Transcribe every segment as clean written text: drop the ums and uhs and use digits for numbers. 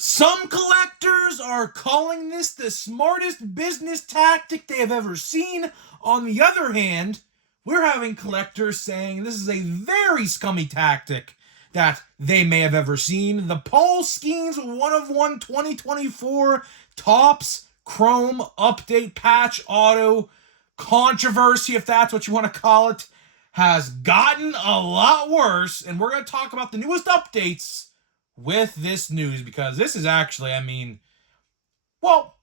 Some collectors are calling this the smartest business tactic they have ever seen. On the other hand, we're having collectors saying this is a very scummy tactic that they may have ever seen. The Paul Skenes 1 of 1 2024 Topps Chrome Update Patch Auto controversy, if that's what you want to call it, has gotten a lot worse. And we're going to talk about the newest updates with this news, because this is actually, well,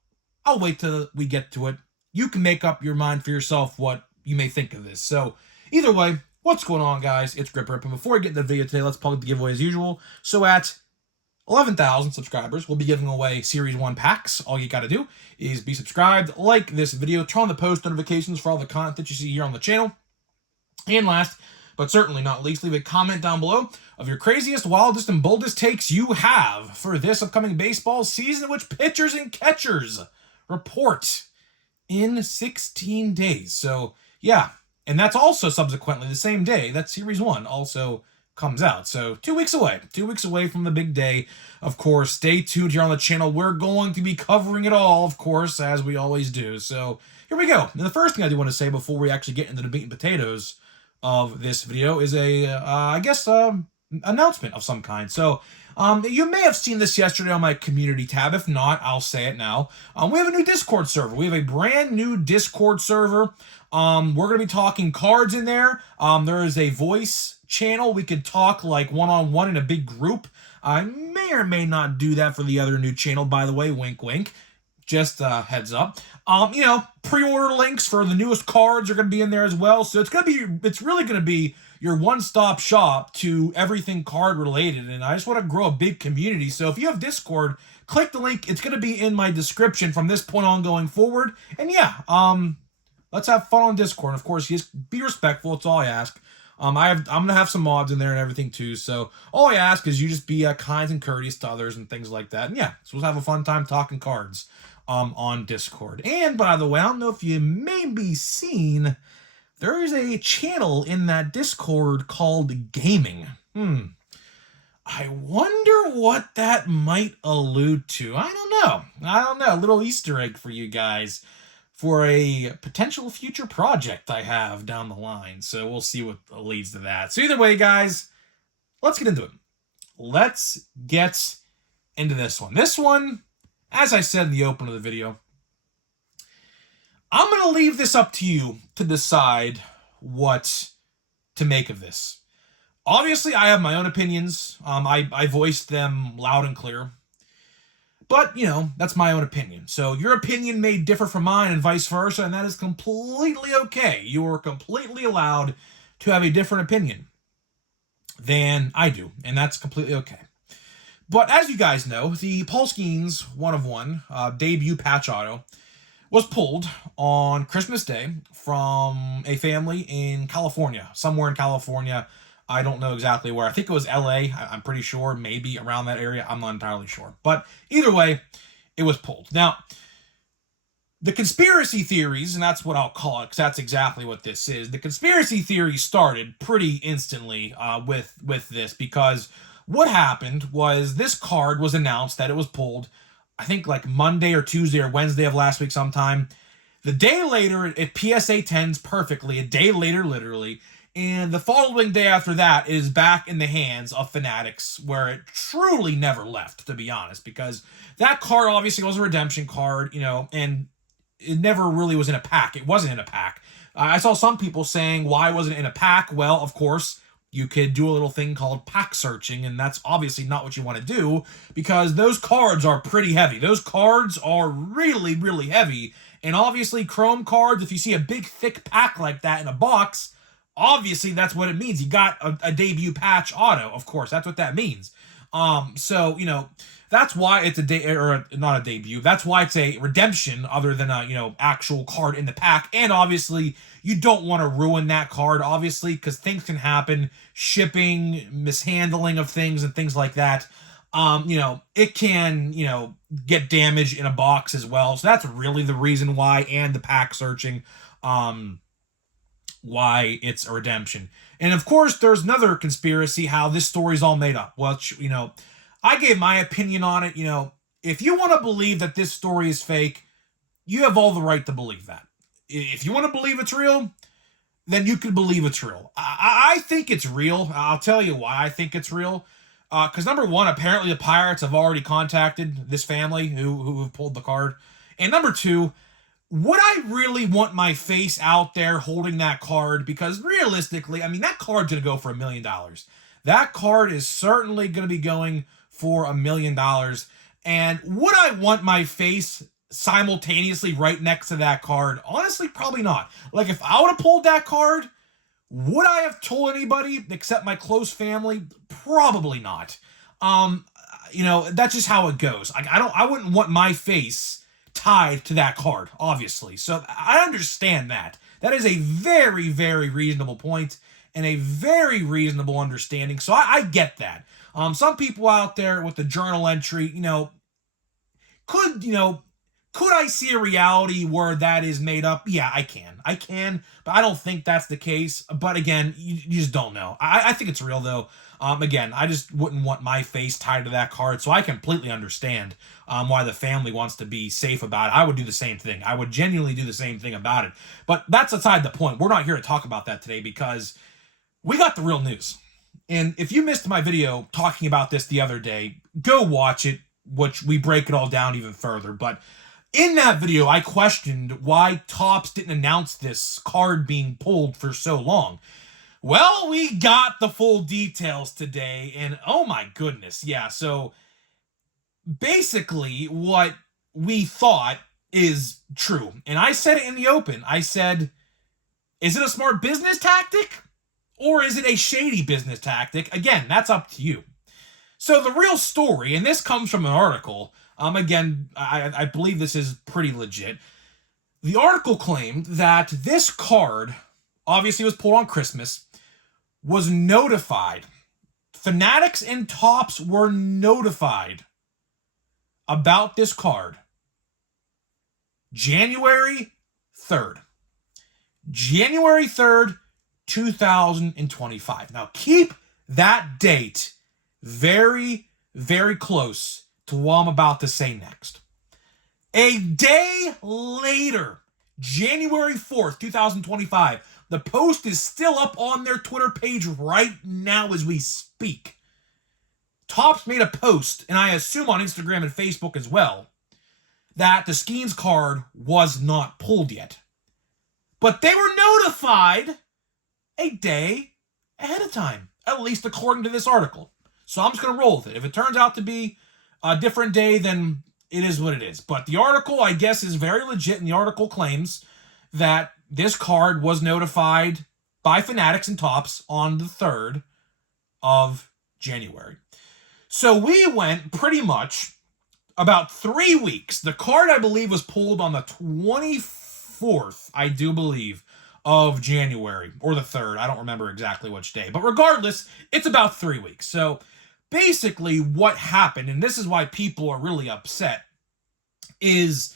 I'll wait till we get to it. You can make up your mind for yourself what you may think of this. So, either way, what's going on, guys? It's Grip Rip, and before we get into the video today, let's plug the giveaway as usual. So at 11,000 subscribers, we'll be giving away Series 1 packs. All you gotta do is be subscribed, like this video, turn on the post notifications for all the content that you see here on the channel, and last, but certainly not least, leave a comment down below of your craziest, wildest, and boldest takes you have for this upcoming baseball season, which pitchers and catchers report in 16 days. So, yeah. And that's also subsequently the same day that Series 1 also comes out. So 2 weeks away. 2 weeks away from the big day. Of course, stay tuned here on the channel. We're going to be covering it all, of course, as we always do. So here we go. And the first thing I do want to say before we actually get into the meat and potatoes of this video is announcement of some kind. So you may have seen this yesterday on my community tab. If not, I'll say it now. We have a new Discord server. We have a brand new Discord server. We're going to be talking cards in there. There is a voice channel. We could talk like one-on-one in a big group. I may or may not do that for the other new channel, by the way. Wink, wink. Just heads up. Pre-order links for the newest cards are going to be in there as well. So it's really going to be your one-stop shop to everything card related. And I just want to grow a big community. So if you have Discord, click the link. It's going to be in my description from this point on going forward. And yeah, let's have fun on Discord. And of course, just be respectful. It's all I ask. I'm going to have some mods in there and everything too. So all I ask is you just be kind and courteous to others and things like that. And yeah, so we'll have a fun time talking cards on Discord. And by the way, I don't know if you may be seen, there is a channel in that Discord called Gaming. I wonder what that might allude to. I don't know. A little Easter egg for you guys for a potential future project I have down the line. So we'll see what leads to that. So either way, guys, let's get into it. Let's get into this one. This one, as I said in the open of the video, I'm going to leave this up to you to decide what to make of this. Obviously, I have my own opinions. I voiced them loud and clear. But, that's my own opinion. So your opinion may differ from mine and vice versa, and that is completely okay. You are completely allowed to have a different opinion than I do, and that's completely okay. But as you guys know, the Paul Skenes 1 of 1 debut patch auto was pulled on Christmas Day from a family in California, somewhere in California. I don't know exactly where. I think it was LA. I'm pretty sure, maybe around that area. I'm not entirely sure. But either way, it was pulled. Now, the conspiracy theories, and that's what I'll call it, because that's exactly what this is. The conspiracy theories started pretty instantly with this, because what happened was this card was announced that it was pulled, I think like Monday or Tuesday or Wednesday of last week sometime. The day later, it PSA 10s perfectly, a day later literally, and the following day after that is back in the hands of Fanatics, where it truly never left, to be honest, because that card obviously was a redemption card, and it never really was in a pack. It wasn't in a pack. I saw some people saying, why wasn't it in a pack? Well, of course, you could do a little thing called pack searching, and that's obviously not what you want to do, because those cards are pretty heavy. Those cards are really, really heavy, and obviously Chrome cards, if you see a big, thick pack like that in a box, obviously that's what it means. You got a debut patch auto, of course. That's what that means. So, that's why it's not a debut. That's why it's a redemption other than a, actual card in the pack. And obviously, you don't want to ruin that card, obviously, because things can happen. Shipping, mishandling of things, and things like that. It can, get damaged in a box as well. So that's really the reason why, and the pack searching, why it's a redemption. And of course, there's another conspiracy how this story's all made up. Well, I gave my opinion on it. If you want to believe that this story is fake, you have all the right to believe that. If you want to believe it's real, then you can believe it's real. I think it's real. I'll tell you why I think it's real. Because number one, apparently the Pirates have already contacted this family who pulled the card. And number two, would I really want my face out there holding that card? Because realistically, I mean, that card's going to go for $1 million. That card is certainly going to be going for $1 million. And would I want my face simultaneously right next to that card? Honestly, probably not. Like, if I would have pulled that card, would I have told anybody except my close family? Probably not. That's just how it goes. I wouldn't want my face tied to that card, obviously. So I understand that. That is a very, very reasonable point and a very reasonable understanding. So I get that. Some people out there with the journal entry, could I see a reality where that is made up? Yeah, I can, but I don't think that's the case. But again, you just don't know. I think it's real, though. Again, I just wouldn't want my face tied to that card, so I completely understand why the family wants to be safe about it. I would do the same thing. I would genuinely do the same thing about it. But that's aside the point. We're not here to talk about that today because we got the real news. And if you missed my video talking about this the other day, go watch it, which we break it all down even further. But in that video, I questioned why Topps didn't announce this card being pulled for so long. Well, we got the full details today, and oh my goodness, yeah, so basically what we thought is true. And I said it in the open. I said, is it a smart business tactic? Or is it a shady business tactic? Again, that's up to you. So the real story, and this comes from an article, again, I believe this is pretty legit. The article claimed that this card, obviously was pulled on Christmas, was notified. Fanatics and Topps were notified about this card January 3rd. January 3rd, 2025. Now, keep that date very, very close to what I'm about to say next. A day later, January 4th, 2025, the post is still up on their Twitter page right now as we speak. Topps made a post, and I assume on Instagram and Facebook as well, that the Skenes card was not pulled yet. But they were notified a day ahead of time, at least according to this article. So I'm just going to roll with it. If it turns out to be a different day, then it is what it is. But the article, I guess, is very legit, and the article claims that this card was notified by Fanatics and Topps on the 3rd of January. So we went pretty much about 3 weeks. The card, I believe, was pulled on the 24th, I do believe, of January, or the 3rd. I don't remember exactly which day. But regardless, it's about 3 weeks. So basically what happened, and this is why people are really upset, is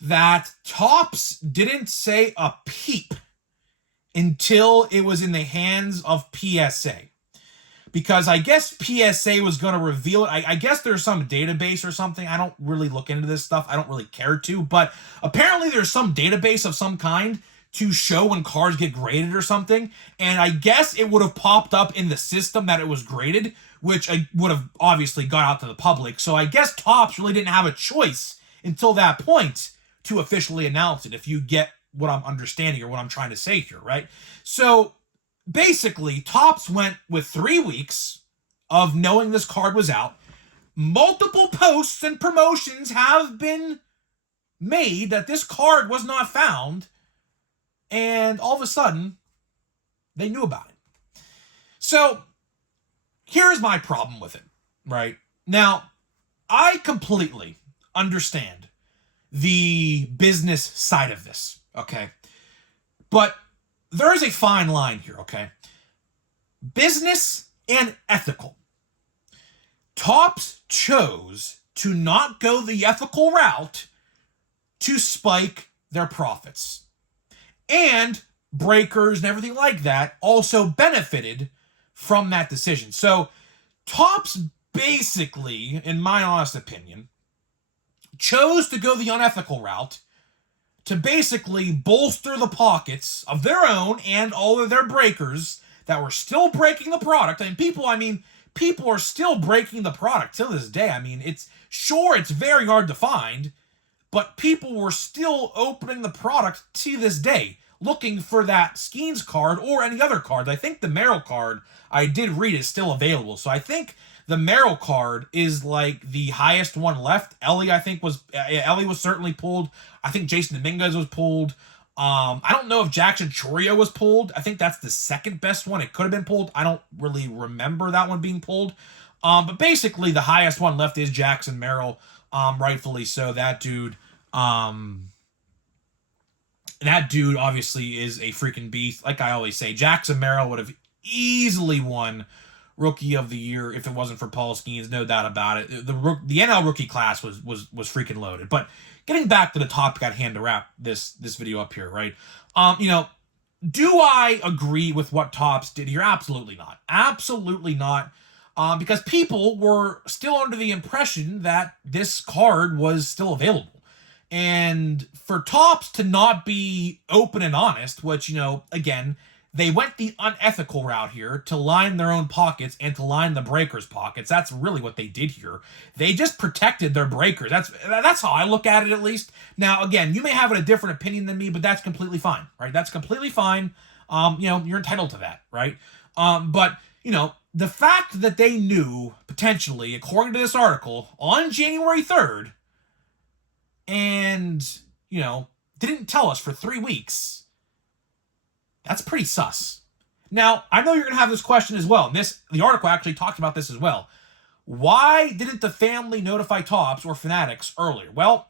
that Topps didn't say a peep until it was in the hands of PSA. Because I guess PSA was going to reveal it. I guess there's some database or something. I don't really look into this stuff. I don't really care to. But apparently there's some database of some kind to show when cards get graded or something. And I guess it would have popped up in the system that it was graded, which would have obviously got out to the public. So I guess Topps really didn't have a choice until that point to officially announce it, if you get what I'm understanding or what I'm trying to say here, right? So basically, Topps went with 3 weeks of knowing this card was out. Multiple posts and promotions have been made that this card was not found, and all of a sudden, they knew about it. So here's my problem with it, right? Now, I completely understand the business side of this, okay? But there is a fine line here, okay? Business and ethical. Topps chose to not go the ethical route to spike their profits. And breakers and everything like that also benefited from that decision. So Topps basically, in my honest opinion, chose to go the unethical route to basically bolster the pockets of their own and all of their breakers that were still breaking the product. And people are still breaking the product to this day. I mean, it's very hard to find, but people were still opening the product to this day, looking for that Skenes card or any other card. I think the Merrill card, I did read, is still available. So I think the Merrill card is like the highest one left. Ellie was certainly pulled. I think Jason Dominguez was pulled. I don't know if Jackson Chourio was pulled. I think that's the second best one. It could have been pulled. I don't really remember that one being pulled. But basically the highest one left is Jackson Merrill. Rightfully so. That dude obviously is a freaking beast. Like I always say, Jackson Merrill would have easily won Rookie of the Year if it wasn't for Paul Skenes, no doubt about it. The NL rookie class was freaking loaded. But getting back to the topic at hand to wrap this video up here, right? Do I agree with what Topps did here? Absolutely not. Absolutely not. Because people were still under the impression that this card was still available. And for Topps to not be open and honest, which, again, they went the unethical route here to line their own pockets and to line the breakers' pockets. That's really what they did here. They just protected their breakers. That's how I look at it, at least. Now, again, you may have a different opinion than me, but that's completely fine, right? That's completely fine. You're entitled to that, right? But the fact that they knew, potentially, according to this article, on January 3rd, and, didn't tell us for 3 weeks, that's pretty sus. Now, I know you're going to have this question as well, and the article actually talked about this as well. Why didn't the family notify Topps or Fanatics earlier? Well,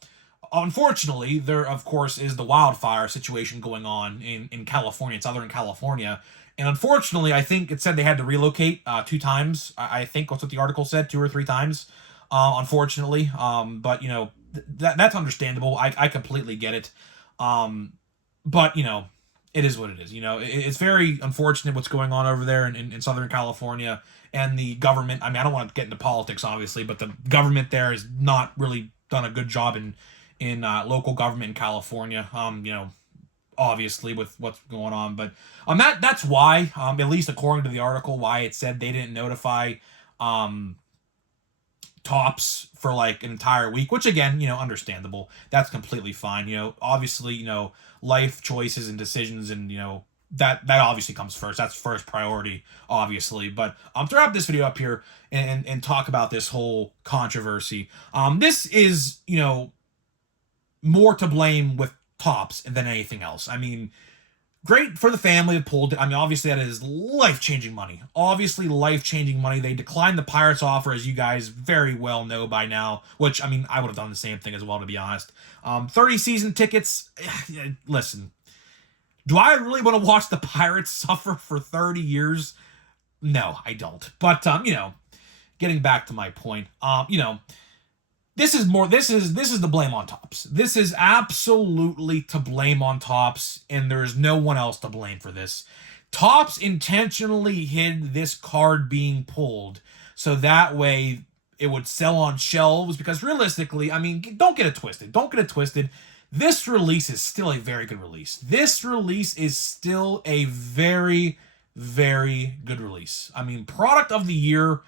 unfortunately, there, of course, is the wildfire situation going on in California, Southern California. And unfortunately, I think it said they had to relocate 2 times. I think that's what the article said, 2 or 3 times, unfortunately. But, that's understandable. I completely get it. But, it is what it is. It's very unfortunate what's going on over there in Southern California, and the government. I mean, I don't want to get into politics, obviously, but the government there has not really done a good job in local government in California. Obviously with what's going on, but that's why, at least according to the article, why it said they didn't notify Topps for like an entire week, which again, understandable. That's completely fine. Obviously, life choices and decisions, and that obviously comes first. That's first priority, obviously. But to wrap this video up here and talk about this whole controversy, this is more to blame with Topps than anything else. I mean, great for the family that pulled it. I mean, obviously that is life-changing money. Obviously life-changing money. They declined the Pirates offer, as you guys very well know by now, which, I mean, I would have done the same thing as well, to be honest. 30 season tickets. Listen, do I really want to watch the Pirates suffer for 30 years? No, I don't. But, getting back to my point, this is the blame on Topps. This is absolutely to blame on Topps, and there's no one else to blame for this. Topps intentionally hid this card being pulled so that way it would sell on shelves, because realistically, I mean, don't get it twisted. Don't get it twisted. This release is still a very good release. This release is still a very, very good release. I mean, product of the year,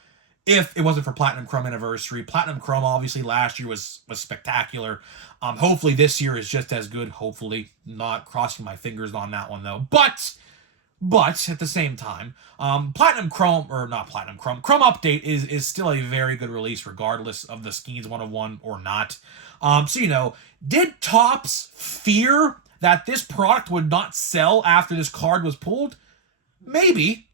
if it wasn't for Platinum Chrome Anniversary. Platinum Chrome, obviously, last year was spectacular. Hopefully this year is just as good. Hopefully. Not crossing my fingers on that one, though. But at the same time, Platinum Chrome, or not Platinum Chrome, Chrome Update is still a very good release, regardless of the Skenes 101 or not. So, did Topps fear that this product would not sell after this card was pulled? Maybe.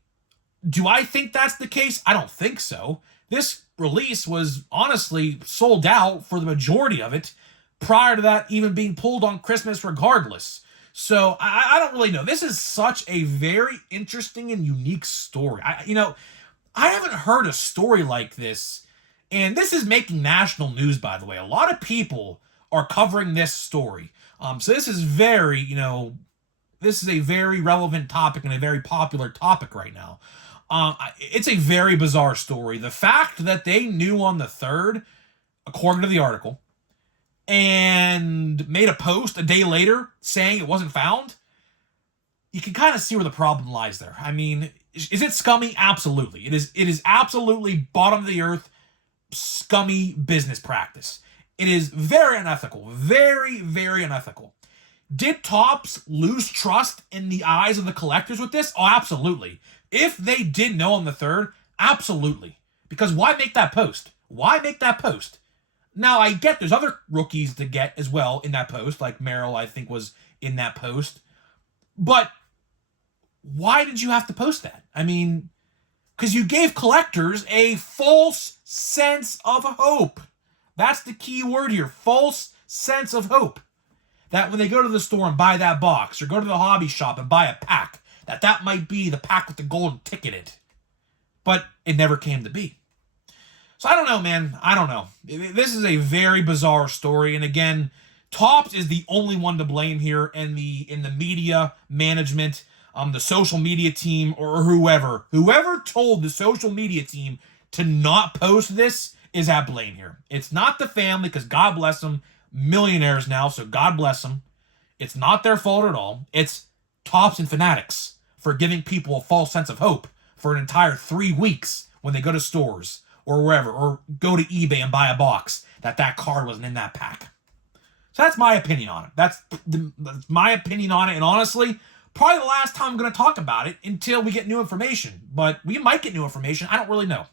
Do I think that's the case? I don't think so. This release was honestly sold out for the majority of it prior to that even being pulled on Christmas regardless. So I don't really know. This is such a very interesting and unique story. I haven't heard a story like this, and this is making national news, by the way. A lot of people are covering this story. So this is this is a very relevant topic and a very popular topic right now. It's a very bizarre story. The fact that they knew on the 3rd, according to the article, and made a post a day later saying it wasn't found, you can kind of see where the problem lies there. I mean, is it scummy? Absolutely. It is absolutely bottom of the earth, scummy business practice. It is very unethical. Very, very unethical. Did Topps lose trust in the eyes of the collectors with this? Oh, absolutely. If they did know on the 3rd, absolutely. Because why make that post? Why make that post? Now, I get there's other rookies to get as well in that post, like Merrill, I think, was in that post. But why did you have to post that? I mean, because you gave collectors a false sense of hope. That's the key word here, false sense of hope. That when they go to the store and buy that box, or go to the hobby shop and buy a pack, that might be the pack with the golden ticket in it. But it never came to be. So I don't know, man. I don't know. This is a very bizarre story. And again, Topps is the only one to blame here in the media management, the social media team, or whoever. Whoever told the social media team to not post this is at blame here. It's not the family, because God bless them. Millionaires now, so God bless them. It's not their fault at all. It's Topps and Fanatics for giving people a false sense of hope for an entire 3 weeks when they go to stores or wherever, or go to eBay and buy a box that card wasn't in that pack. So that's my opinion on it. That's my opinion on it, and honestly, probably the last time I'm going to talk about it until we get new information. But we might get new information. I don't really know.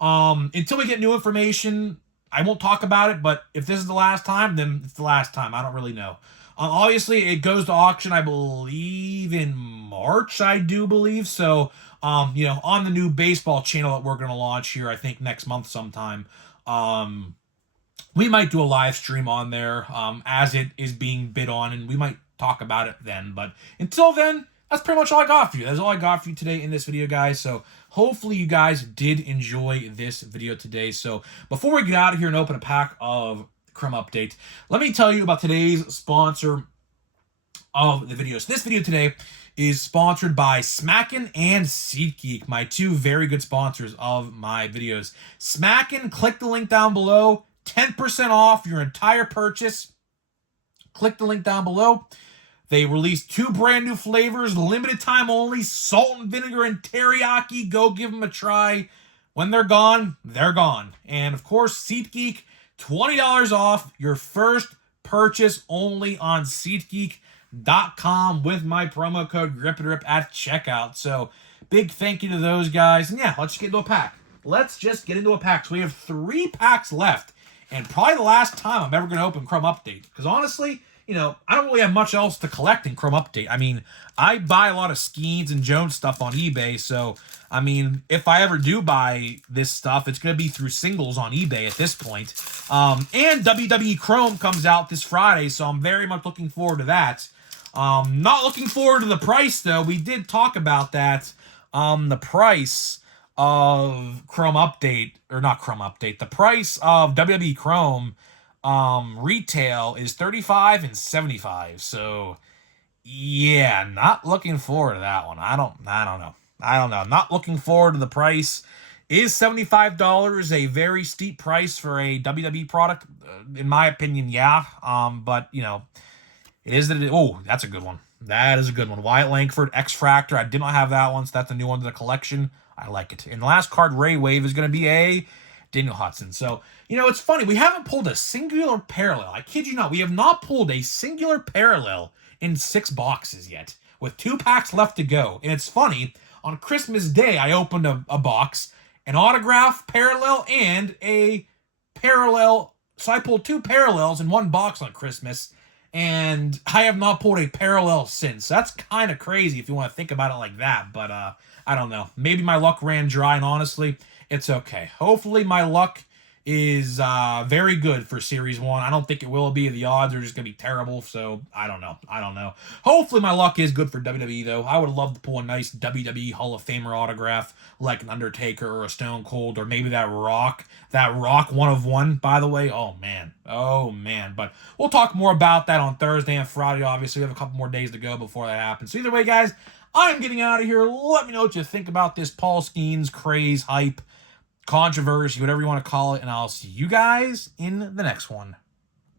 Until we get new information, I won't talk about it, but if this is the last time, then it's the last time. I don't really know. Obviously, it goes to auction, I believe, in March, I do believe. So, on the new baseball channel that we're going to launch here, I think next month sometime, we might do a live stream on there as it is being bid on, and we might talk about it then. But until then, that's pretty much all I got for you. That's all I got for you today in this video, guys. So hopefully you guys did enjoy this video today. So before we get out of here and open a pack of Chrome Update, let me tell you about today's sponsor of the video. So this video today is sponsored by Smackin' and SeatGeek, my two very good sponsors of my videos. Smackin', click the link down below, 10% off your entire purchase. Click the link down below. They released 2 brand new flavors, limited time only, salt and vinegar and teriyaki. Go give them a try. When they're gone, they're gone. And of course, SeatGeek, $20 off your first purchase only on SeatGeek.com with my promo code GRIPITRIP at checkout. So big thank you to those guys. And yeah, let's just get into a pack. So we have 3 packs left, and probably the last time I'm ever going to open Chrome Update. Because honestly, I don't really have much else to collect in Chrome Update. I mean, I buy a lot of Skenes and Jones stuff on eBay, so, I mean, if I ever do buy this stuff, it's going to be through singles on eBay at this point. And WWE Chrome comes out this Friday, so I'm very much looking forward to that. Not looking forward to the price, though. We did talk about that. The price of Chrome Update, or not Chrome Update, the price of WWE Chrome retail is $35 and $75. So yeah, not looking forward to that one. I don't know. Not looking forward to the price. Is $75 a very steep price for a WWE product? In my opinion, yeah. But it is that. Oh, that's a good one. That is a good one. Wyatt Langford, X Fractor. I did not have that one, so that's a new one to the collection. I like it. And the last card, Ray Wave, is going to be a Daniel Hudson. So, it's funny. We haven't pulled a singular parallel. I kid you not. We have not pulled a singular parallel in 6 boxes yet, with 2 packs left to go. And it's funny. On Christmas Day, I opened a box, an autograph parallel, and a parallel. So I pulled 2 parallels in 1 box on Christmas, and I have not pulled a parallel since. That's kind of crazy if you want to think about it like that. But I don't know. Maybe my luck ran dry, and honestly, it's okay. Hopefully my luck is very good for Series 1. I don't think it will be. The odds are just going to be terrible, so I don't know. Hopefully my luck is good for WWE, though. I would love to pull a nice WWE Hall of Famer autograph, like an Undertaker or a Stone Cold, or maybe that Rock 1 of 1, by the way. Oh, man. But we'll talk more about that on Thursday and Friday, obviously. We have a couple more days to go before that happens. So either way, guys, I'm getting out of here. Let me know what you think about this Paul Skenes craze, hype, controversy, whatever you want to call it, and I'll see you guys in the next one.